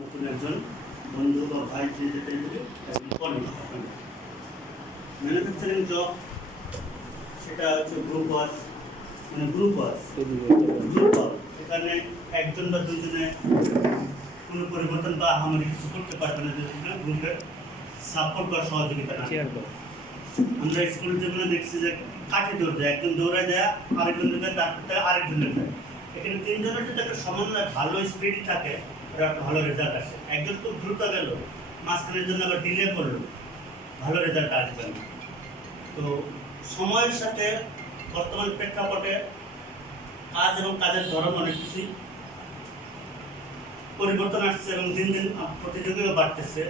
নতুন একজন বন্ধু বা ভাই যে যেটাই বলি করেন ম্যানুফ্যাকচারিং জব, সেটা হচ্ছে গ্রুপ ওয়ার্ক, মানে গ্রুপ ওয়ার্ক। এখানে একজন বা দুজনে কোনো পরিবর্তন বা আহামরি কিছু করতে পারবে না, যদি গ্রুপের সাপোর্ট বা সহযোগিতা না। আমরা স্কুল যেগুলো দেখছি যে কাঠি দৌড় দেয়, একজন দৌড়ে দেয়, আরেকজন দেয়, তারপর আরেকজনের দেয়। এখানে তিনজনের যদি একটা সমন্বয় ভালো স্পিড থাকে, ওরা একটা ভালো রেজাল্ট আসে। একজন খুব দ্রুত গেল, মাঝখানের জন্য আবার ডিলে করলো, ভালো রেজাল্ট আসবে না। তো সময়ের সাথে বর্তমান প্রেক্ষাপটে কাজ এবং কাজের ধরন অনেক কিছুই পরিবর্তন আসছে এবং দিন দিন প্রতিযোগিতা বাড়তেছে।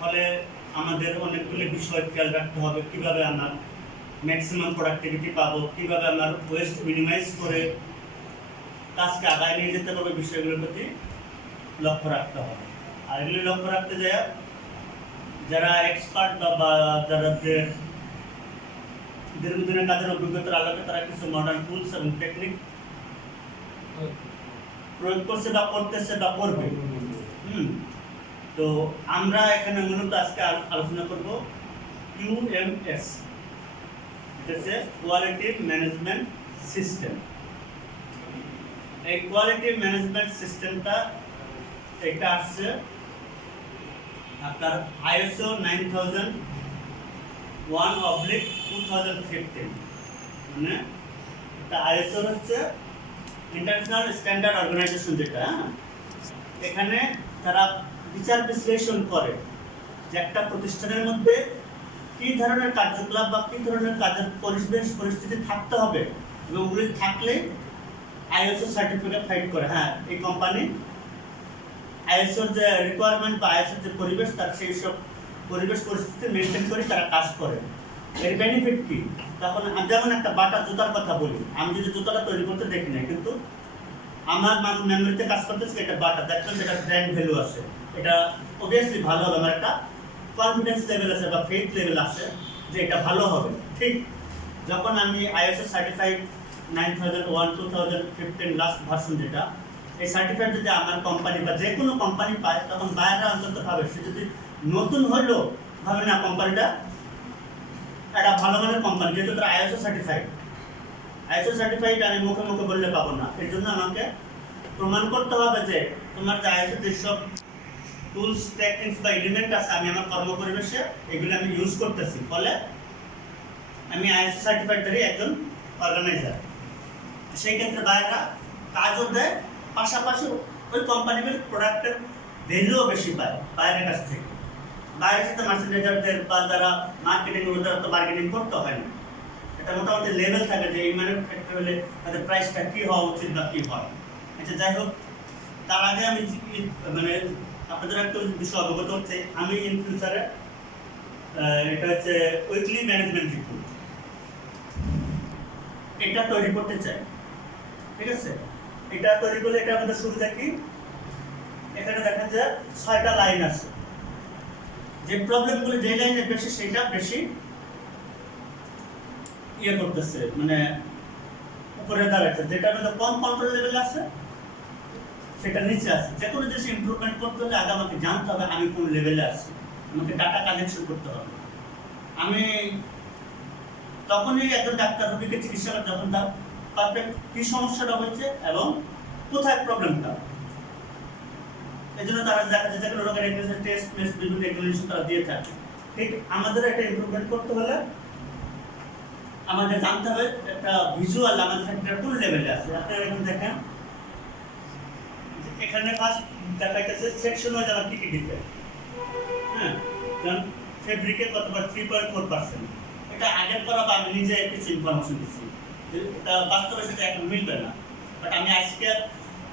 ফলে আমাদের অনেকগুলি বিষয় খেয়াল রাখতে হবে, কীভাবে আমরা ম্যাক্সিমাম প্রোডাক্টিভিটি পাবো, কীভাবে আমরা ওয়েস্ট মিনিমাইজ করে কাজকে আগায় নিয়ে যেতে পারবে, বিষয়গুলোর প্রতি লক্ষ্য রাখতে হবে। আর এগুলি লক্ষ্য রাখতে যায় যারা এক্সপার্ট বা যারা দীর্ঘদিনের কাজের অভিজ্ঞতার আলোকে তারা কিছু মডার্ন টুলস এবং টেকনিক প্রয়োগ করছে বা করতেছে বা করবে। তো আমরা এখানে মূলত আজকে আলোচনা করব QMS, এটা কোয়ালিটি ম্যানেজমেন্ট সিস্টেম। এই কোয়ালিটি ম্যানেজমেন্ট সিস্টেমটা এটা আসছে আপনার ISO 9001/2015, মানে এটা ISO হচ্ছে ইন্টারন্যাশনাল স্ট্যান্ডার্ড অর্গানাইজেশন, যেটা এখানে তারা বিচার বিশ্লেষণ করে যে একটা প্রতিষ্ঠানের মধ্যে কী ধরনের কার্যকলাপ বা কী ধরনের কাজের পরিবেশ পরিস্থিতি থাকতে হবে, এবং ওগুলি থাকলে ISO সার্টিফিকেট ফাইল করে। হ্যাঁ, এই কোম্পানি ISOর যে রিকোয়ারমেন্ট বা ISOর যে পরিবেশ, তার সেই সব পরিবেশ পরিস্থিতি মেনটেন করে তারা কাজ করে। এর বেনিফিট কি? তখন যেমন একটা বাটা জুতার কথা বলি, আমি যদি জুতাটা তৈরি করতে দেখি না, কিন্তু আমার মেমোরিতে কাজ করতেছে এটা বাটা, দেখলাম সেটা ব্র্যান্ড ভ্যালু আছে, এটা অবভিয়াসলি ভালো হবে, আমার একটা কনফিডেন্স লেভেল আছে বা ফেথ লেভেল আছে যে এটা ভালো হবে। ঠিক যখন আমি ISO সার্টিফাইড 9001/2015 লাস্ট ভার্সন, যেটা এই সার্টিফাইড যদি আমার কোম্পানি বা যে কোনো কোম্পানি পায়, তখন বাইরের অন্তত ভাবে, সে যদি নতুন হইলেও ভাবে না কোম্পানিটা একটা ভালো মানের কোম্পানি, যেহেতু তারা ISO সার্টিফাইড আমি মুখে মুখে বললে পাবো না। এর জন্য আমাকে প্রমাণ করতে হবে যে তোমার যে ISO যেসব টুলস টেকনিক্স বা এলিমেন্ট আছে, আমি আমার কর্ম পরিবেশে এগুলো আমি ইউজ করতেছি, ফলে আমি ISO সার্টিফাইডেরই একজন অর্গানাইজার। সেই ক্ষেত্রে বাইরেরা কাজও দেয়, পাশাপাশি ওই কোম্পানিগুলোর প্রোডাক্টের ভ্যালুও বেশি পায় বাইরের কাছ থেকে। বাইরের সাথে মার্চেন্ডাইজারদের বা যারা মার্কেটিং ওদের তো বার্গেনিং করতে হয় না, এটা মোটামুটি লেভেল থাকে যে এই ম্যানুফ্যাকচার হলে তাদের প্রাইসটা কী হওয়া উচিত বা কী হয়। আচ্ছা, যাই হোক, তার আগে আমি মানে আপনাদের একটা বিষয় অবগত হচ্ছে, আমি ইন ফিউচারে এটা হচ্ছে উইকলি ম্যানেজমেন্ট রিপোর্ট, এটা তৈরি করতে চাই। ঠিক আছে, এটা তৈরি করলে এটা আমাদের সুবিধা কি, এখানে দেখা যায় 6টা লাইন আছে, যে প্রবলেমগুলো যে লাইনে বেশি সেটা বেশি ইয়ে করতেছে, মানে উপরে দাঁড়াচ্ছে, যেটা আমাদের কম কন্ট্রোল লেভেল আছে সেটা নিচে আছে। যে কোনো জিনিস ইমপ্রুভমেন্ট করতে হলে আগে আমাকে জানতে হবে আমি কোন লেভেলে আছি, আমাকে ডাটা কালেকশন করতে হবে। আমি তখনই একজন ডাক্তার রোগীকে চিকিৎসা করে যখন তার পারফেক্ট কী সমস্যাটা হয়েছে এবং কোথায় প্রবলেমটা। এই জন্য তারা দেখা যায় যে কোনো রোগের টেস্ট বিভিন্ন এক্সামিনেশন তারা দিয়ে থাকে। ঠিক আমাদের একটা ইমপ্রুভমেন্ট করতে হলে আমাদের জানতে হবে একটা ভিজুয়াল আমাদের ফ্যাক্টর কোন লেভেলে আছে। আপনারা এখন দেখেন এখানে ফার্স্ট দেখা যাচ্ছে সেকশন ওয়াইজ আমার কী কী দিতে। হ্যাঁ, কারণ ফেব্রিকের কতবার 3.4%, এটা আগের করা বা আমি নিজে কিছু ইনফরমেশন দিচ্ছি, এটা বাস্তবে সেটা এখন মিলবে না, বাট আমি আজকে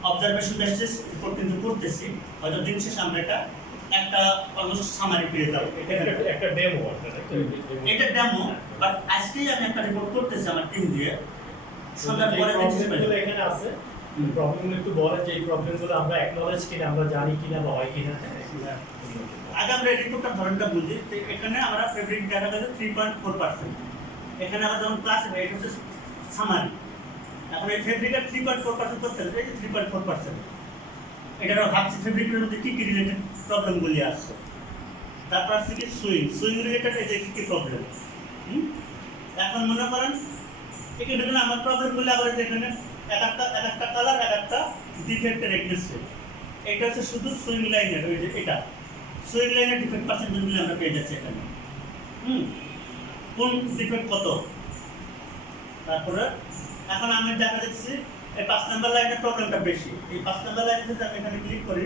অবজারভেশন বেসিস রিপোর্ট কিন্তু করতেছি, হয়তো দিন শেষে আমরা এটা একটা অলমোস্ট সামারি পেয়ে যাবো। একটা ডেমো, এটা ডেমো, বাট আজকেই আমি একটা রিপোর্ট করতেছি আমার টিম দিয়ে, সন্ধ্যার পরে প্রবলেমগুলো এখানে আছে। প্রবলেমগুলো একটু বলে যে এই প্রবলেমগুলো আমরা অ্যাকনলেজ কিনা, আমরা জানি কিনা বা হয় কিনা। আগে আমরা রিপোর্টটার ধরনটা বুঝি। এখানে আমরা ফেব্রিক দেখা গেছে 3.4%, এখানে আমরা যখন ক্লাস এটা হচ্ছে সামারি। এখন এই ফেব্রিকের 3.4% করতে হবে, এই যে 3.4%, এটারও ভাবছি ফেব্রিকের মধ্যে কী কী রিলেটেড প্রবলেমগুলি আসছে। তারপর আছে কি সুইং রিলেটেড এই যে কী প্রবলেম। এখন মনে করেন এখানে আমার প্রবলেমগুলি আবার যেখানে এক একটা কালার এক একটা ডিফেক্টের এগেন্সে, এটা হচ্ছে শুধু সুইং লাইনের ওই যে এটা সুইং লাইনের ডিফেক্ট পার্সেন্টেজগুলি আমরা পেয়ে যাচ্ছি এখানে। কোন ডিফেক্ট কত। তারপরে এখন আমি দেখা যাচ্ছি এই 5 নম্বর লাইনের প্রবলেমটা বেশি। এই 5 নম্বর লাইনে যদি আমি এখানে ক্লিক করি,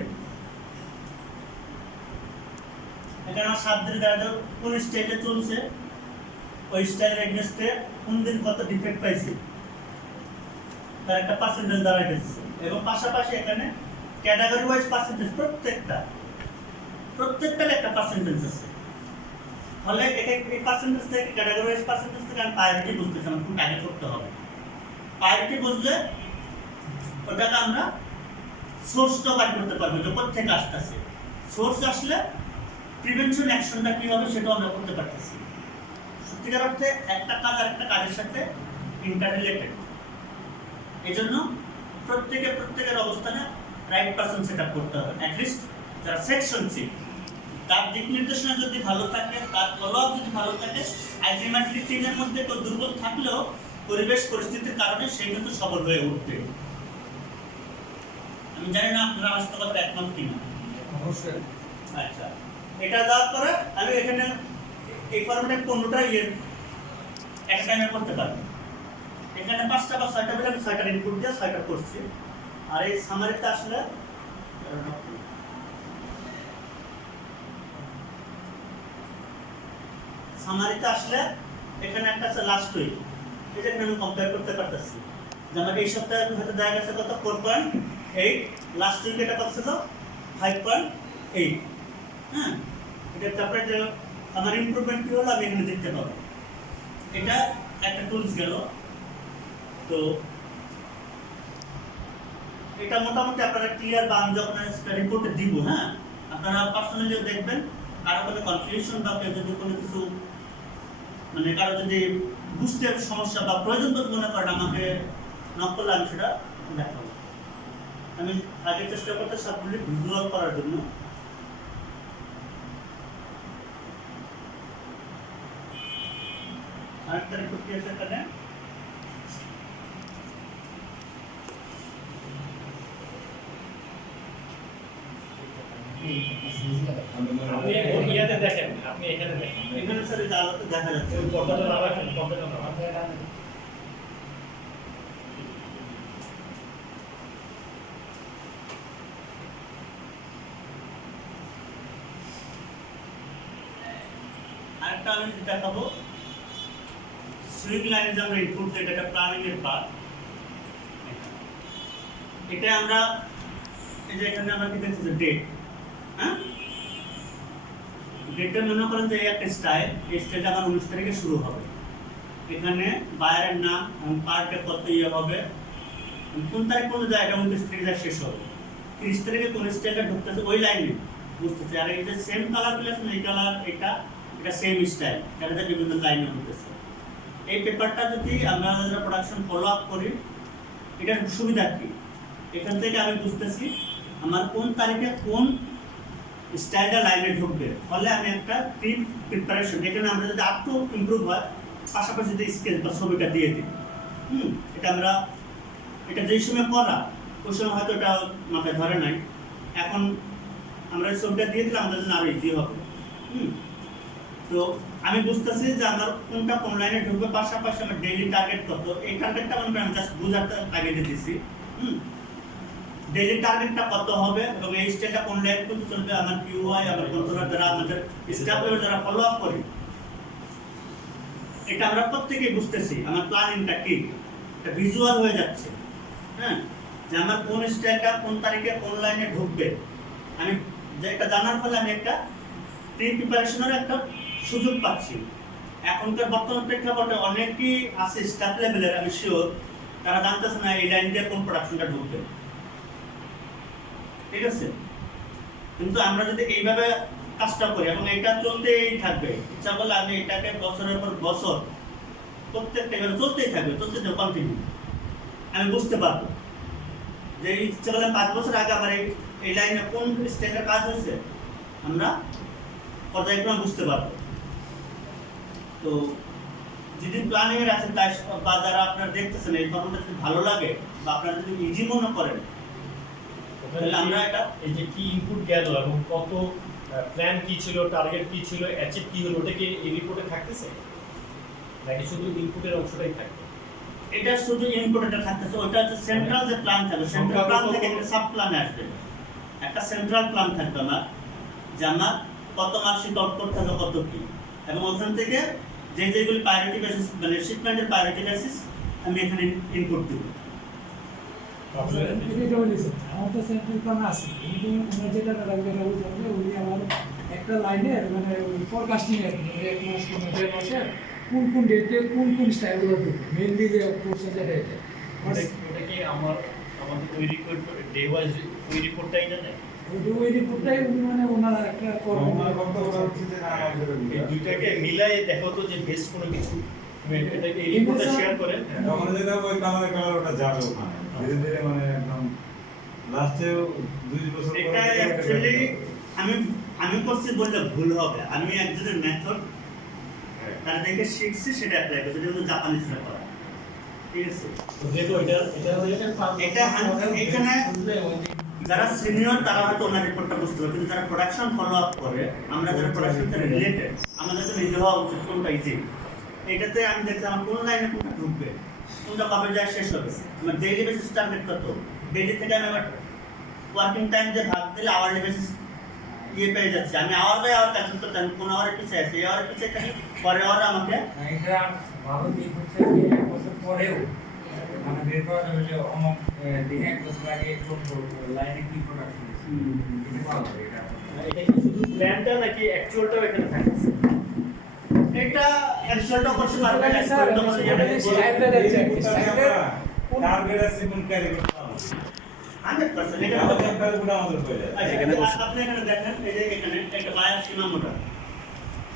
এখানে আমার শব্দের দ্বারা কোন স্টাইলে চলছে, ওই স্টাইলের এগেইনস্টে কোন দিন কত ডিফেক্ট পাইছি তার একটা পার্সেন্টেজ দাঁড়ায় গেছে। এবং পাশাপাশি এখানে ক্যাটাগরি ওয়াইজ পার্সেন্টেজ প্রত্যেকটার একটা পার্সেন্টেজ আছে। ফলে এই পার্সেন্টেজ থেকে ক্যাটাগরি ওয়াইজ পার্সেন্টেজ থেকে আমি প্রায়োরিটি বুঝতেছি আমার কোনটা আগে করতে হবে। প্রায়োরিটি বুঝলে ওটাকে আমরা সোর্সটা বার করতে পারবো যে কোথা থেকে আসতেছে। সোর্স আসলে প্রিভেনশন অ্যাকশনটা কী হবে সেটাও আমরা করতে পারতেছি। সত্যিকার অর্থে একটা কাজ আর একটা কাজের সাথে ইন্টার রিলেটেড। এই জন্য প্রত্যেকের অবস্থানে রাইট পারসন সেট আপ করতে হবে। অ্যাটলিস্ট যারা সেকশনশিপ তার দিক নির্দেশনা যদি ভালো থাকে, তার ফলো আপ যদি ভালো থাকে, আলটিমেটলি টিমের মধ্যে কেউ দুর্বল থাকলেও পরিবেশ পরিস্থিতির কারণে সে কিন্তু সবল হয়ে উঠবে। আমি জানি না আপনারা আমার সাথে কথা একমত কিনা। অবশ্যই। আচ্ছা, এটা দেওয়ার পরে আমি এখানে এই ফর্মেটে 15টা এক টাইমে করতে পারবো। এখানে 5টা বা 6টা বলে আমি 6টার ইনপুট দিয়ে 6টা করছি। আর এই সামারিতে আসলে এখানে একটা আছে লাস্ট উইক, এটা আমি কম্পেয়ার করতে পারতেছি যে আমার এই সপ্তাহে হয়তো দেখা গেছে কত 4.8, লাস্ট উইক এটা কত ছিল 5.8। হ্যাঁ, এটা তারপরে যে আমার ইমপ্রুভমেন্ট কী হলো আমি এখানে দেখতে পাবো। এটা একটা টুলস গেল। তো এটা মোটামুটি আপনারা ক্লিয়ার বা আমি যখন রিপোর্টে দিব, হ্যাঁ আপনারা পার্সোনালিও দেখবেন। কারো কোনো কনফিউশন বা কেউ যদি কোনো কিছু মানে কারো যদি বুঝতে সমস্যা বা প্রয়োজন বোধ মনে করেন আমাকে নক করলে আমি সেটা দেখাবো। আমি আগে চেষ্টা করতে সবগুলি ভিজুয়াল করার জন্য। আরেকটা রিপোর্ট কি আছে এখানে, আপনি ইয়াতে দেখেন, আপনি এখানে দেখেন। এখানে স্যার এই আলোতে দেখা যাচ্ছে ওই পর্দাটা লাগাবেন, পর্দাটা লাগাবেন। আরেকটা আমি দেখাবো সুইং লাইনে যে আমরা ইনপুট দিই, এটা প্ল্যানিং এর পার্ট। এটা আমরা এই যে এখানে আমরা কি দেখছি যে ডেট, হ্যাঁ ডেটটা মনে করেন যে একটা স্টাইল, এই স্টাইলটা আমার 19 তারিখে শুরু হবে। এখানে বায়ারের নাম এবং পার্টে কত ইয়ে হবে, কোন তারিখ কোন জায়গা 29 তারিখে শেষ হবে, 30 তারিখে কোন স্টাইলটা ঢুকতেছে ওই লাইনে বুঝতেছে। আর এই যে সেম কালারগুলো আছে এই কালার এটা সেম স্টাইল, এটা বিভিন্ন লাইনে হতেছে। এই পেপারটা যদি আমরা প্রোডাকশন ফলো আপ করি, এটার সুবিধা কি, এখান থেকে আমি বুঝতেছি আমার কোন তারিখে কোন স্টাইলটা লাইনে ঢুকবে। ফলে আমি একটা প্রিপারেশন যেখানে আমরা যদি আরটু ইমপ্রুভ হয় পাশাপাশি যদি স্কেচ বা ছবিটা দিয়ে দিই, এটা যেই সময় করা ওই সময় হয়তো এটা মাথায় ধরে নাই, এখন আমরা ছবিটা দিয়ে দিলে আমাদের জন্য আরও ইজি হবে। তো আমি বুঝতেছি যে আমার কোনটা কোন লাইনে ঢুকবে, পাশাপাশি আমার ডেইলি টার্গেট কত। এই টার্গেটটা আমি জাস্ট বুঝাতে আগে দিয়ে দিচ্ছি। ডেইলি টার্গেটটা কত হবে এবং এই স্টেজটা কোন লাইন পর্যন্ত চলবে, আমার কিউআই আমার কন্ট্রোলার যারা আমাদের স্টাফ লেভেল যারা ফলো আপ করি, এটা আমরা প্রত্যেকেই বুঝতেছি আমার প্ল্যানিংটা কি, এটা ভিজুয়াল হয়ে যাচ্ছে। হ্যাঁ, যে আমার কোন স্টাইলটা কোন তারিখে কোন লাইনে ঢুকবে, আমি যেটা জানার ফলে আমি একটা প্রিপারেশনের একটা সুযোগ পাচ্ছি। এখনকার বর্তমান প্রেক্ষাপটে অনেকেই আছে স্টাফ লেভেলের, আমি শিওর তারা জানতেছে না এই লাইন দিয়ে কোন প্রোডাকশনটা ঢুকবে। ঠিক আছে, কিন্তু আমরা যদি এইভাবে কাজটা করি এবং এটা চলতেই থাকবে, ইচ্ছা করলে আমি এটাকে বছরের পর বছর প্রত্যেকটা চলতেই থাকবে, চলতে কন্টিনিউ, আমি বুঝতে পারবো যে ইচ্ছা করলে 5 বছর আগে আমার এই লাইনে কোন স্টেজের কাজ হয়েছে আমরা পর্যায়ক্রমে বুঝতে পারবো। তো যদি প্ল্যানিং এর আছে তাই বা যারা আপনারা দেখতেছেন এই ফর্মটা যদি ভালো লাগে বা আপনারা যদি ইজি মনে করেন তাহলে আমরা এটা এই যে কি ইনপুট গেল এবং কত প্ল্যান কি ছিল, টার্গেট কি ছিল, অ্যাচিভ কি হলো, ওটা কি এই রিপোর্টে থাকতেছে নাকি শুধু ইনপুটের অংশটাই থাকবে? এটা শুধু ইনপুটটা থাকতেছে, ওটা হচ্ছে সেন্ট্রাল যে প্ল্যান থাকবে, সেন্ট্রাল প্ল্যান থেকে একটা সাব প্ল্যানে আসবে। একটা সেন্ট্রাল প্ল্যান থাকবে আমার যে আমার কত মাসিক আউটপুট থাকবে কত কি, এবং ওখান থেকে যে যেগুলি প্রায়োরিটি বেসিস মানে শিপমেন্টের প্রায়োরিটি বেসিস আমি এখানে ইনপুট দেব। আমার তো সেন্ট্রাল প্ল্যান আছে, কিন্তু ওনার যেটা লাগবে না উনি আমার একটা লাইনে মানে ফরকাস্টিং এর এক মাস কোনো দেড় মাসে কোন কোন ডেটে কোন কোন স্টাইলগুলো করবে মেনলি যে কোর্সে যেটা এটা ওটা কি আমাদের ওই রিপোর্ট ডে ওয়াইজ ওই রিপোর্টটাই না নাকি? ওই রিপোর্টটাই উনি মানে ওনারা একটা এই দুইটাকে মিলাই দেখো তো যে বেস্ট কোনো কিছু এটাকে এই রিপোর্টটা শেয়ার করেন। তখন যদি ওই কালার ওটা যাবে ওখানে ধীরে ধীরে মানে একদম লাস্টে 2 বছর পরে এটা অ্যাকচুয়ালি আমি করছি বললে ভুল হবে। আমি একজনের মেথড তার দেখে শিখছি সেটা অ্যাপ্লাই করছি, যেহেতু জাপানিজরা করে। ঠিক আছে, যেহেতু এটা এখানে যারা সিনিয়র তারা হয়তো ওনার রিপোর্টটা বুঝতে পারে, কিন্তু যারা প্রোডাকশন ফলো আপ করে, আমরা যারা প্রোডাকশন সাথে রিলেটেড, আমাদের তো নিজে হওয়া উচিত কোনটা ইজি। এটাতে আমি দেখলাম আমার কোন লাইনে কোনটা ঢুকবে, কোনটা কবে যায় শেষ হবে, আমার ডেইলি বেসিস টার্গেট কত, ডেইলি থেকে আমি আবার ওয়ার্কিং টাইম যে ভাগ দিলে আওয়ারলি বেসিস ইয়ে পেয়ে যাচ্ছে। আমি আওয়ার বাই আওয়ার ক্যালকুলেট করতে আমি কোন আওয়ারের পিছিয়ে আছি, এই আওয়ারের পিছিয়ে থাকি, পরে আওয়ার আমাকে এটা ভালো দিক হচ্ছে যে এক বছর পরেও মানে বের করা যাবে যে অমুক দিনে এক বছর আগে কোন লাইনে কি প্রোডাকশন এটা ভালো হবে। এটা কি শুধু প্ল্যানটা নাকি অ্যাকচুয়ালটাও এখানে থাকছে? এটা অ্যাকচুয়ালটা করতে পারবে না, স্যার, এটা করতে এটা পারবে স্ট্যান্ডার্ড আছে টার্গেট আছে কোন ক্যারি করতে হবে 100%। এটা আমাদের একটা গুণ আমাদের হয়ে যায়। আচ্ছা, এখানে আপনি এখানে দেখেন, এই যে এখানে একটা বায়ার সীমা মোটা,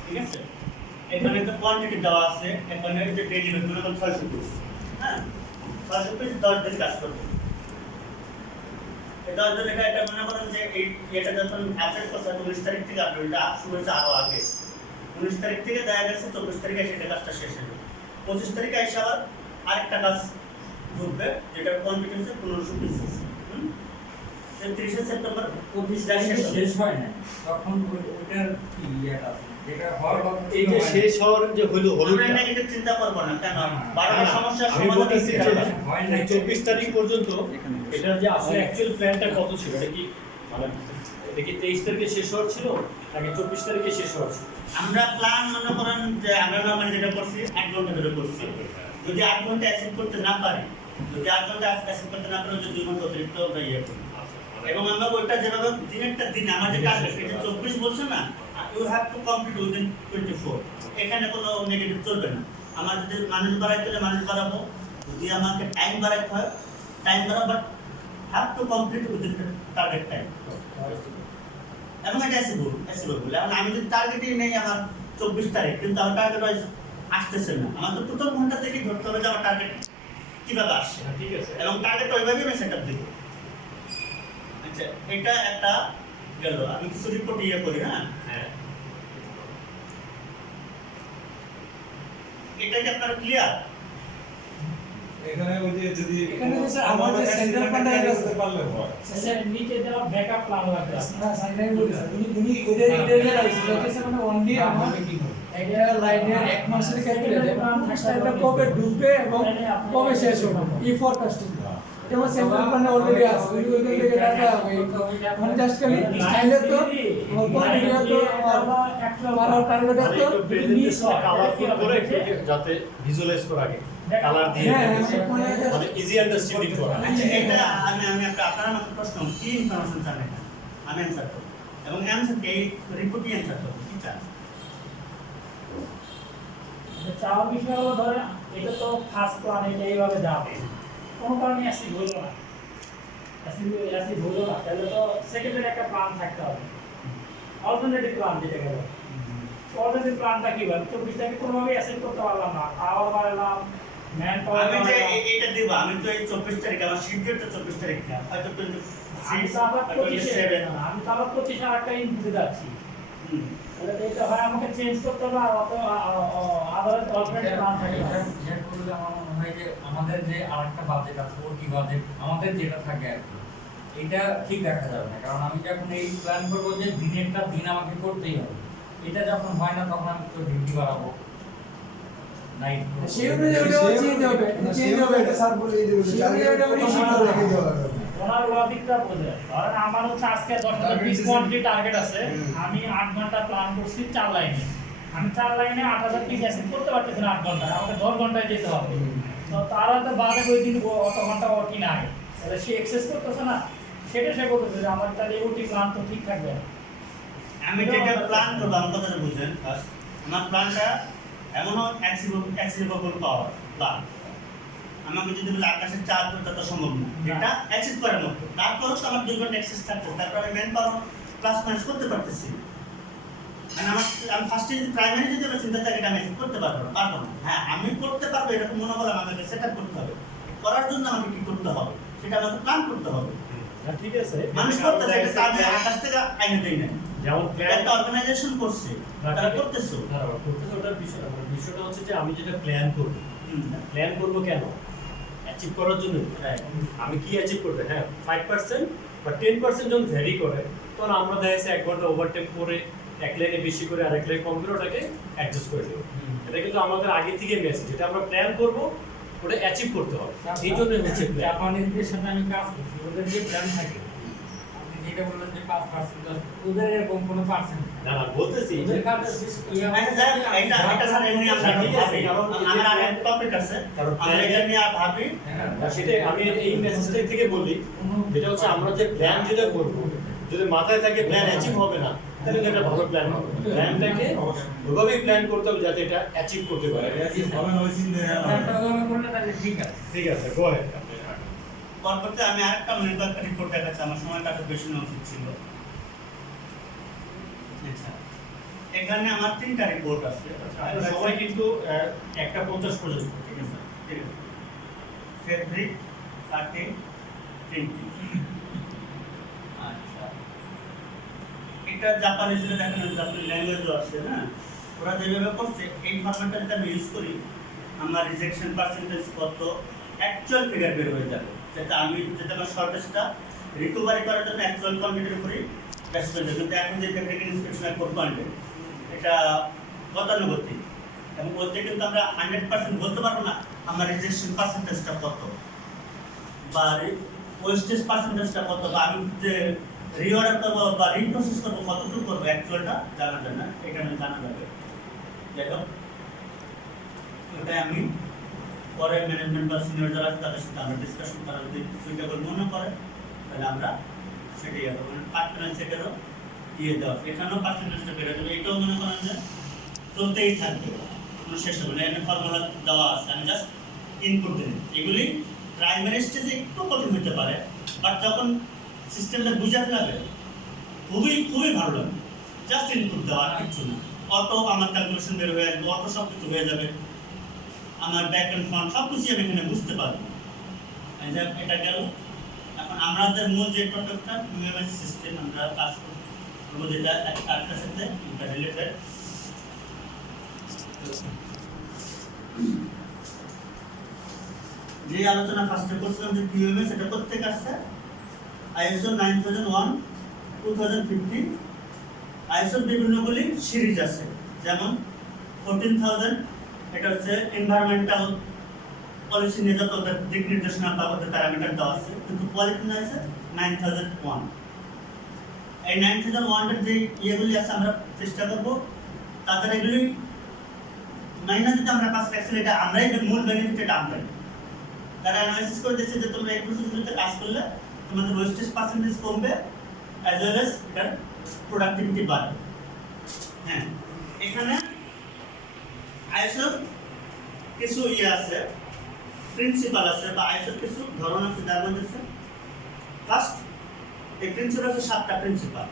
ঠিক আছে, এখানে তো কোয়ান্টিটি দেওয়া আছে, এখানে যে ডেইলি বেস মনে করেন 600 পিস, হ্যাঁ 600 পিস 10 দিন কাজ করবে। এটা যদি এটা মনে করেন যে এই এটা যখন আপডেট করছে 19 তারিখ থেকে আপডেটটা শুরু হয়েছে আরো আগে, 19 তারিখ থেকে দেখা গেছে 24 তারিখে সেটা কাজটা শেষ হয়ে যাবে, 25 তারিখে এসে আবার আরেকটা কাজ ঢুকবে যেটা কোয়ান্টিটি হচ্ছে 1500 পিস। 30 সেপ্টেম্বর 25 তারিখে শেষ হয় না তখন ওটার কি ইয়েটা আছে যেটা হওয়ার কথা এই যে শেষ হওয়ার যে হলো আমরা হলুদটা এটা নিয়ে চিন্তা করব না, কেন 12টা সমস্যার আমি সমাধান বলতেছি যে হয় না 24 তারিখ পর্যন্ত এটার যে আসলে অ্যাকচুয়াল প্ল্যানটা কত ছিল, এটা কি মানে এটা কি 23 তারিখে শেষ হওয়ার ছিল নাকি 24 তারিখে শেষ হওয়ার ছিল? আমরা প্ল্যান মনে করেন যে আমরা নরমালি যেটা করছি 1 ঘন্টা ধরে করছি, যদি 8 ঘন্টা অ্যাচিভ করতে না পারি, যদি 8 ঘন্টা অ্যাচিভ করতে না পারি, যদি 2 ঘন্টা অতিরিক্ত আমরা ইয়ে করি, এবং আমরা ওইটা যেভাবে দিনেরটা দিন আমার যে টার্গেট এটা 24 বলছে না, you have to complete within 24। এখানে কোনো নেগেটিভ চলবে না। আমার যদি মানুষ বাড়াইতে হলে মানুষ বাড়াবো, যদি আমাকে টাইম বাড়াইতে হয় টাইম বাড়াবো, but have to complete within target time, এবং এটা অ্যাচিভেবল। এখন আমি যদি টার্গেটই নেই আমার 24 তারিখ, কিন্তু আমার টার্গেট ওয়াইজ আসতেছে না, আমার তো প্রথম ঘন্টা থেকেই ধরতে হবে যে আমার টার্গেট কীভাবে আসছে, ঠিক আছে, এবং টার্গেট ওইভাবেই আমি সেট আপ দিব। আচ্ছা, এটা একটা গেল, আমি কিছু রিপোর্ট ইয়ে করি। হ্যাঁ, এটা কি আপনার ক্লিয়ার? এখানে ওই যে যদি এখানে যে স্যার আমার যে সেন্ট্রাল ফান্ডে করতে পারলে হয় স্যার নিচে দেওয়া ব্যাকআপ প্ল্যান লাগবে। না সাইডলাইন বলি স্যার উনি ওদের ইন্টারভিউ রাইছে লোকেশন মানে অনলি আমার এটা লাইনের এক মাসের ক্যালকুলেট এবং স্টাইলটা কবে ঢুকবে এবং কবে শেষ হবে এই ফরকাস্টিং যেমন সেন্ট্রাল ফান্ডে অলরেডি আছে ওই থেকে ডাটা মানে জাস্ট খালি স্টাইলে তো কোয়ান্টিটি তো আমার টার্গেট তো কালারফুল করে যাতে ভিজুয়ালাইজ করা আগে কালার দিয়ে মানে ইজি আন্ডারস্ট্যান্ডিং করা। আচ্ছা, এটা আমি আপনার আমাকে প্রশ্ন কি ইনফরমেশন চান এটা আমি অ্যান্সার করব, এবং অ্যান্সার কি রিপোর্টই অ্যান্সার করব, কি চান? চাওয়ার বিষয় হলো ধরেন এটা তো ফার্স্ট প্ল্যান এটা এইভাবে যাবে, কোনো কারণে অ্যাসিড হলো না, অ্যাসিড হলো না, তাহলে তো সেকেন্ডারি একটা প্ল্যান থাকতে হবে, অল্টারনেটিভ প্ল্যান যেটা গেল। অল্টারনেটিভ প্ল্যানটা কি বল 24 তারিখে কোনোভাবেই অ্যাসিড করতে পারলাম না, আওয়ার বাড়ালাম, ম্যান পাওয়ার আমি যে এটা দিব, আমি তো এই 24 তারিখ আমার শিডিউলটা 24 তারিখ না, হয়তো আমি তো আবার 25 আমি তো আবার 25 আর একটা ইনপুটে যাচ্ছি। তাহলে তো এটা হয় আমাকে চেঞ্জ করতে হবে আর অত আদালত অল্টারনেটিভ প্ল্যান থাকে না। এটা করলে আমার মনে হয় যে আমাদের যে আরেকটা বাজেট আছে ওটি বাজেট আমাদের যেটা থাকে আর কি, এটা ঠিক রাখা যাবে না। কারণ আমি যখন এই প্ল্যান করবো যে দিনেরটা দিন আমাকে করতেই হবে, এটা যখন হয় না তখন আমি তো ডিউটি বাড়াবো, নাইট সেই অনুযায়ী ওটাও চেঞ্জ হবে, চেঞ্জ হবে, এটা স্যার বলে দিবে, সেই অনুযায়ী ওটা উনি সিদ্ধান্ত রেখে দেওয়া হবে। ওনার লজিকটা বোঝে। ধরেন আমার হচ্ছে আজকে 10,000 পিস কোয়ান্টিটি টার্গেট আছে, আমি 8 ঘন্টা প্ল্যান করছি 4 লাইনে। আমি 4 লাইনে 8,000 পিস অ্যাচিভ করতে পারতেছি না 8 ঘন্টায়, আমাকে 10 ঘন্টায় যেতে হবে। তো তারা তো বাদে ওই দিন অত ঘন্টা ওটি নাই, তাহলে সে এক্সেস করতেছে না, সেটা সে বলতেছে যে আমার তাহলে ওটি প্ল্যান তো ঠিক থাকবে না। আমি যেটা প্ল্যান করবো আমার কথাটা বুঝলেন ফার্স্ট। আমার প্ল্যানটা এমন অ্যাচিভেবল পাওয়ার প্ল্যান। আমাকে যদি বলে আকাশের চার করতে তো সম্ভব না, এটা অ্যাচিভ করার মতো। তারপরও তো আমার 2 ঘন্টা অ্যাক্সেস থাকছে, তারপর আমি ম্যান পাওয়ার প্লাস মাইনাস করতে পারতেছি। মানে আমি ফার্স্টে যদি প্রাইমারি যদি আমার চিন্তা থাকে, এটা আমি অ্যাচিভ করতে পারবো না। হ্যাঁ, আমি করতে পারবো এরকম মনোবল আমাকে সেট আপ করতে হবে। করার জন্য আমাকে কি করতে হবে সেটা আমাকে প্ল্যান করতে হবে। হ্যাঁ, ঠিক আছে। মানুষ করতেছে, এটা কাজ আকাশ থেকে আইনে দেয় না। যেমন প্ল্যান একটা অর্গানাইজেশন করছে, তারা করতেছে। করতেছে, ওটার বিষয়টা হচ্ছে যে আমি যেটা প্ল্যান করব, প্ল্যান করব কেন? অ্যাচিভ করার জন্য। আমি কি অ্যাচিভ করবে? হ্যাঁ, 5% বা 10% যখন ভ্যারি করে, তখন আমরা দেখা যাচ্ছে 1 ঘন্টা ওভারটাইম করে এক লাইনে বেশি করে আরেক লাইনে কম করে ওটাকে অ্যাডজাস্ট করে দেবো। এটা কিন্তু আমাদের আগে থেকে মেসেজ, যেটা আমরা প্ল্যান করব ওটা অ্যাচিভ করতে হবে। এই জন্য হচ্ছে প্ল্যান। জাপানিজদের সাথে আমি কাজ করছি, ওদের যে প্ল্যান থাকে, আপনি যেটা বললেন যে 5% ওদের এরকম কোনো পার্সেন্ট না না, বলতেছি যে ওদের কাছে এটা স্যার এমনি আমরা ঠিক আছে, ভাবি। কারণ আমার আরেক টপিক আছে, কারণ আমরা এটা নিয়ে ভাবি। না, সেটাই আমি এই মেসেজটা থেকে বলি, যেটা হচ্ছে আমরা যে প্ল্যান যেটা করব, যদি মাথায় থাকে প্ল্যান অ্যাচিভ হবে না, তাহলে কিন্তু এটা ভালো প্ল্যান হবে। প্ল্যানটাকে ওইভাবেই প্ল্যান করতে হবে যাতে এটা অ্যাচিভ করতে পারে। হবে না ওই চিন্তা প্ল্যানটা ওভাবে করলে তাহলে ঠিক আছে। ঠিক আছে, গো অ্যাহেড। পরবর্তী আমি আরেকটা একটা রিপোর্ট দেখাচ্ছি, আমার সময়টা একটু বেশি নেওয়া উচিত ছিল। আচ্ছা, এখানে আমার 3টা রিপোর্ট আছে। সবাই কিন্তু 1:50 পর্যন্ত, ঠিক আছে, ঠিক আছে। Fabric 30 printing. আচ্ছা, এটা জাপানিজ দেখেন, জাপানি ল্যাঙ্গুয়েজও আছে না। ওরা যেভাবে করছে এই ফরম্যাটটা যদি আমি ইউজ করি, আমার রিজেকশন পার্সেন্টেজ কত অ্যাকচুয়াল ফিগার বের হয়ে যাবে। যাতে আমার শর্টেজটা রিকভারি করার জন্য অ্যাকচুয়াল কোয়ান্টিটির উপরেই ব্যস্ত হয়ে যাবে। কিন্তু এখন যে ফেব্রিক ইন্সপেকশন 4.0 এটা গতানুগতিক, এবং ওতে কিন্তু আমরা 100% বলতে পারবো না আমার রিজেকশন পার্সেন্টেজটা কত বা ওয়েস্টেজ পার্সেন্টেজটা কত, বা আমি যে রিঅর্ডার করবো বা রিপ্রসেস করবো কতটুকু করবো অ্যাকচুয়ালটা জানা যায় না, এখানে জানা যাবে। যাই হোক, ওটাই আমি পরে ম্যানেজমেন্ট বা সিনিয়র যারা আছে তাদের সাথে আমরা ডিসকাশন করা, যদি সুইটেবল মনে করে তাহলে আমরা সেটাই হবে। মানে পার্টনার সেটারও দিয়ে দেওয়া, এখানেও পার্সেন্টেজটা বেড়ে যাবে। এটাও মনে করেন যে চলতেই থাকবে, কোনো শেষ হবে না। এখানে ফর্মুলা দেওয়া আছে, আমি জাস্ট ইনপুট দিই। এগুলি প্রাইমারি স্টেজে একটু কঠিন হতে পারে, বাট যখন সিস্টেমটা বুঝে ফেলাবে খুবই খুবই ভালো লাগবে। জাস্ট ইনপুট দেওয়া, আর কিছু না। অটো আমার ক্যালকুলেশন বের হয়ে আসবে, অটো সব কিছু হয়ে যাবে, আমার ব্যাক অ্যান্ড ফ্রন্ট সব কিছু আমি এখানে বুঝতে পারবো। এটা গেল। এখন আমাদের মূল যে টপিকটা ইউএমএস সিস্টেম আমরা কাজ করবো, যেটা একটার সাথে রিলেটেড। যে আলোচনা ফার্স্টে করছিলাম যে ইউএমএস, এটা প্রত্যেক আসছে ISO 9001 2015। আইএসওর বিভিন্নগুলি সিরিজ আছে, যেমন 14000, এটা হচ্ছে এনভায়রনমেন্টাল পলিসি নিয়ে যত দিক নির্দেশনা বা প্যারামিটার দেওয়া আছে, কিন্তু কোয়ালিটি না আছে 9001। এই 9001 এর যে ইয়েগুলি আছে আমরা চেষ্টা করব তাদের এগুলি মাইনা যদি আমরা কাজ রাখছি, এটা আমরাই মূল বেনিফিট, এটা আমরাই। তারা অ্যানালাইসিস করে দিচ্ছে যে তোমরা এই প্রসেসগুলিতে কাজ করলে তোমাদের ওয়েস্টেজ পার্সেন্টেজ কমবে, অ্যাজ ওয়েল এজ এটার প্রোডাক্টিভিটি বাড়বে। হ্যাঁ, এখানে আইএসওর কিছু ইয়ে আছে, প্রিন্সিপাল আছে, বা আইএসওর কিছু ধরন আছে, যার মধ্যে আছে ফার্স্ট এই প্রিন্সিপাল আছে 7টা প্রিন্সিপাল।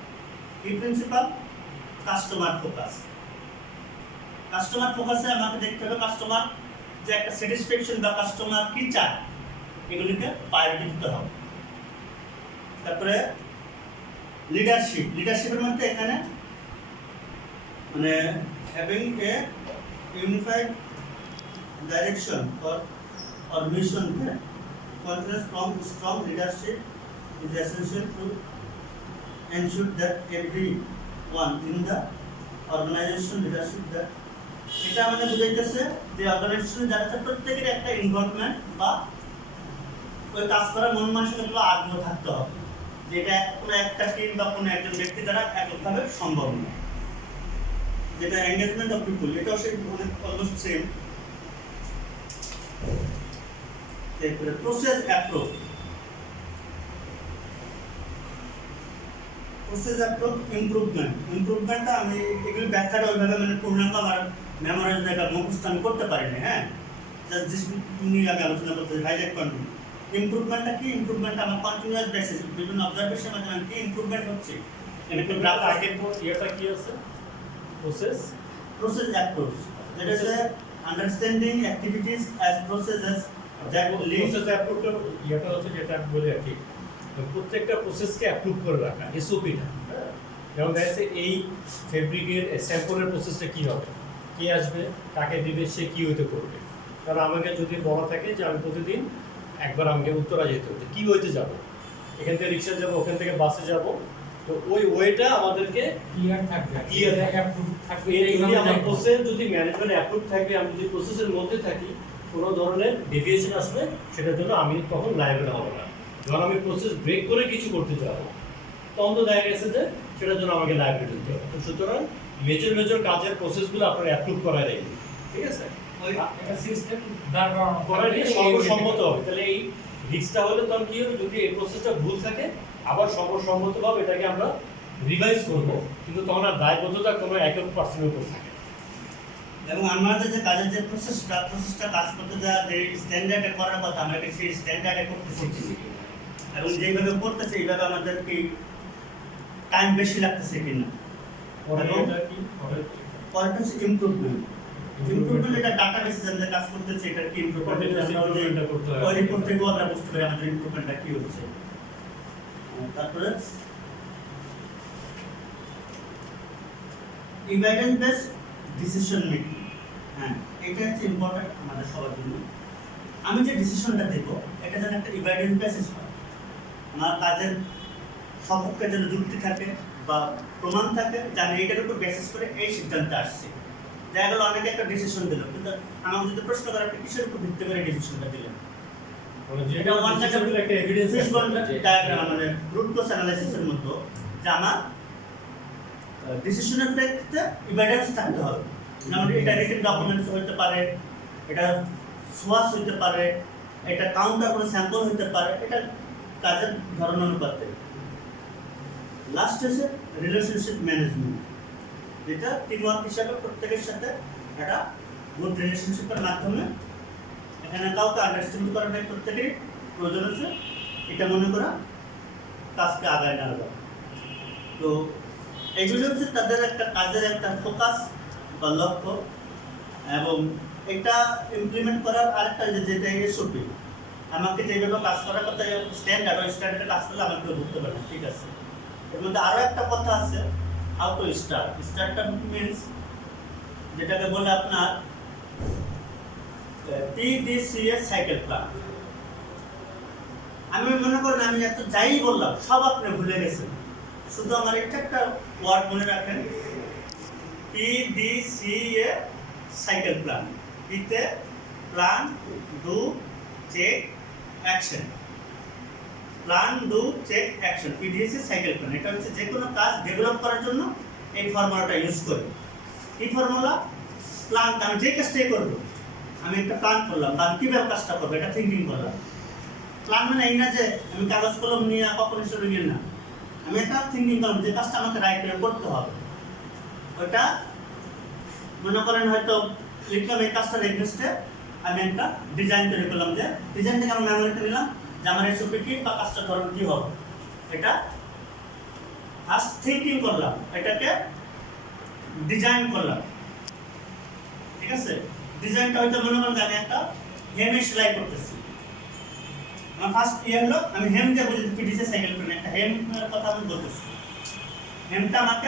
এই প্রিন্সিপাল কাস্টমার ফোকাস। কাস্টমার ফোকাসে আমাকে দেখতে হবে কাস্টমার যে একটা স্যাটিসফ্যাকশন বা কাস্টমার কি চায়, এগুলিকে প্রায়োরিটি দিতে হবে। তারপরে লিডারশিপের মধ্যে এখানে মানে having a unified direction or mission conference from strong leadership is essential to ensure that everyone in the organization leadership that এটা মানে বুঝাইতেছে যে অর্গানাইজেশন যারা প্রত্যেকের একটা ইনভলভমেন্ট বা ওই কাজ করার মন মানসিকতা আগ্রহ থাকতে হবে, যেটা কোনো একটা টিম বা কোনো একজন ব্যক্তি দ্বারা এককভাবে সম্ভব নয়। যেটা এঙ্গেজমেন্ট অফ পিপল, এটাও সেই অনেক অলমোস্ট সেম। এরপরে প্রসেস অ্যাপ্রোচ, ইমপ্রুভমেন্টটা আমি এগুলি ব্যাখ্যাটা ওইভাবে মানে পূর্ণাঙ্গ আমার মেমোরাইজ দেখা মুখস্থ আমি করতে পারিনি। হ্যাঁ, জাস্ট নিয়ে আমি আলোচনা করতে হাইলাইট করবো। ইমপ্রুভমেন্টটা কি? ইমপ্রুভমেন্ট আমার কন্টিনিউয়াস বেসিস বিভিন্ন অবজারভেশনের মাধ্যমে কি ইমপ্রুভমেন্ট হচ্ছে। একটা গ্রাফ আগের ইয়েটা কি আছে? Process approach, that is understanding activities as processes that lead. Process approve ইয়েটা হচ্ছে যেটা আমি বলি আর কি, প্রত্যেকটা প্রসেসকে অ্যাপ্রুভ করে রাখা, এসওপিটা। যেমন দেখা যাচ্ছে এই ফেব্রিকের স্যাম্পলের প্রসেসটা কী হবে, কে আসবে, কাকে দিবে, সে কী হইতে করবে। কারণ আমাকে যদি বলা থাকে যে আমি প্রতিদিন একবার আমাকে উত্তরা যেতে হতে, কী হইতে যাব, এখান থেকে রিক্সা যাবো, ওখান থেকে বাসে যাব, তো ওই ওয়েটা আমাদেরকে ক্লিয়ার থাকবে, ক্লিয়ার থাকবে। যদি আমার প্রসেস যদি ম্যানেজমেন্ট অ্যাপ্রুভ থাকবে, আমি যদি প্রসেসের মধ্যে থাকি, কোনো ধরনের ডেভিয়েশন আসলে সেটার জন্য আমি তখন লায়াবল হব না। যখন আমি প্রসেস ব্রেক করে কিছু করতে যাবো তখন তো দেখা গেছে যে সেটার জন্য আমাকে লায়াবিলিটি দিতে হবে। তো সুতরাং মেজর কাজের প্রসেসগুলো আপনার অ্যাপ্রুভ করা রাখবে, ঠিক আছে? একটা সিস্টেম দাঁড় করানো করা নিয়ে সর্বসম্মত হবে। তাহলে এই রিস্কটা হলে তখন কি হবে, যদি এই প্রসেসটা ভুল থাকে আবার সর্বসম্মতভাবে এটাকে আমরা রিভাইজ করবো, কিন্তু তখন আর দায়বদ্ধতা কোনো একক পার্সনের উপর থাকে। এবং আমাদের যে কাজের যে প্রসেসটা কাজ করতে দেওয়া যে স্ট্যান্ডার্ডে করার কথা, আমরা সেই স্ট্যান্ডার্ডে করতে শিখছি এবং যেইভাবে করতেছে এইভাবে আমাদের কি টাইম বেশি লাগতেছে কিনা। পরেরটা হচ্ছে ইমপ্রুভমেন্ট। এটা ডাটা বেসিস আমাদের কাজ করতেছে, এটা কি ইমপ্রুভমেন্ট করতে হয়, ওই রিপোর্ট থেকেও আমরা বুঝতে পারি আমাদের ইমপ্রুভমেন্টটা কি হচ্ছে। তারপরে এভিডেন্স বেস ডিসিশন মেকিং। হ্যাঁ, এটা হচ্ছে ইম্পর্টেন্ট আমাদের সবার জন্য। আমি যে ডিসিশনটা দেবো এটা যেন একটা এভিডেন্স বেসিস হয়, আমার কাজের সপক্ষে যেন যুক্তি থাকে বা প্রমাণ থাকে যে আমি এটার উপর বেসিস করে এই সিদ্ধান্তে আসছি। দেখা গেল অনেকে একটা ডিসিশন দিল, কিন্তু আমাকে যদি প্রশ্ন করা একটা কিসের উপর ভিত্তি করে ডিসিশনটা দিলেন, এটা ওয়ান একটা এভিডেন্স ডায়াগ্রাম মানে রুট কজ অ্যানালাইসিসের মতো, যে আমার ডিসিশনের প্রেক্ষিতে এভিডেন্স থাকতে হবে। যেমন এটা রিটেন ডকুমেন্টস হতে পারে, এটা সোয়াস হতে পারে, এটা কাউন্টার কোনো স্যাম্পল হতে পারে, এটা কাজের ধরন অনুপাতে। লাস্ট হচ্ছে রিলেশনশিপ ম্যানেজমেন্ট, যেটা টিমওয়ার্ক হিসাবে প্রত্যেকের সাথে একটা গুড রিলেশনশিপের মাধ্যমে এখানে কাউকে আন্ডারস্ট্যান্ড করাটাই প্রত্যেকেরই প্রয়োজন আছে, এটা মনে করা কাজকে আগায় নেওয়া যায়। তো এগুলো হচ্ছে তাদের একটা কাজের একটা ফোকাস বা লক্ষ্য, এবং এটা ইমপ্লিমেন্ট করার আরেকটা যেটা এসওপি, আমাকে যেভাবে কাজ করার কথা স্ট্যান্ডার্ড, ওই স্ট্যান্ডার্ডে কাজ করলে আমাকে বুঝতে পারে, ঠিক আছে। এর মধ্যে আরও একটা কথা আছে, হাউ টু স্টার্ট। স্টার্টটা মিনস যেটাকে বলে আপনার TDCA সাইকেল প্ল্যান। আমি মনে করেন আমি এত যাই বললাম সব আপনি ভুলে গেছেন, শুধু আমার একটা ওয়ার্ড মনে রাখেন, TDCA সাইকেল প্ল্যান। পিতে plan, do, check, action. Plan, do, check, action, PDCA cycle plan. এটা হচ্ছে যে কোনো কাজ ডেভেলপ করার জন্য এই ফর্মুলাটা ইউজ করি। এই ফর্মুলা প্ল্যান, আমি যে কাজটাই করবো, আমি একটা প্ল্যান করলাম, আমি কীভাবে কাজটা করবো এটা থিঙ্কিং করলাম। প্ল্যান মানে এই না যে আমি কাগজ কলম নিয়ে কখন শুরু নিয়ে না, আমি একটা থিঙ্কিং করলাম যে কাজটা আমাকে রাইট করতে হবে। ওইটা মনে করেন হয়তো লিখলাম এই কাজটার এগেনস্টে আমি একটা ডিজাইন তৈরি করলাম, যে ডিজাইন থেকে আমি মেমোরিতে নিলাম যে আমার এসওপি কি বা কাজটার ধরন কী হবে। এটা ফার্স্ট থিঙ্কিং করলাম, এটাকে ডিজাইন করলাম, ঠিক আছে। ডিজাইনটা হয়তো মনে করেন যে আমি একটা হেমে সেলাই করতেছি, আমার ফার্স্ট ইয়ে হলো আমি হেম যে বুঝি পিটিসি সাইকেল প্ল্যান একটা হেম কথা আমি বলতেছি হেমটা আমাকে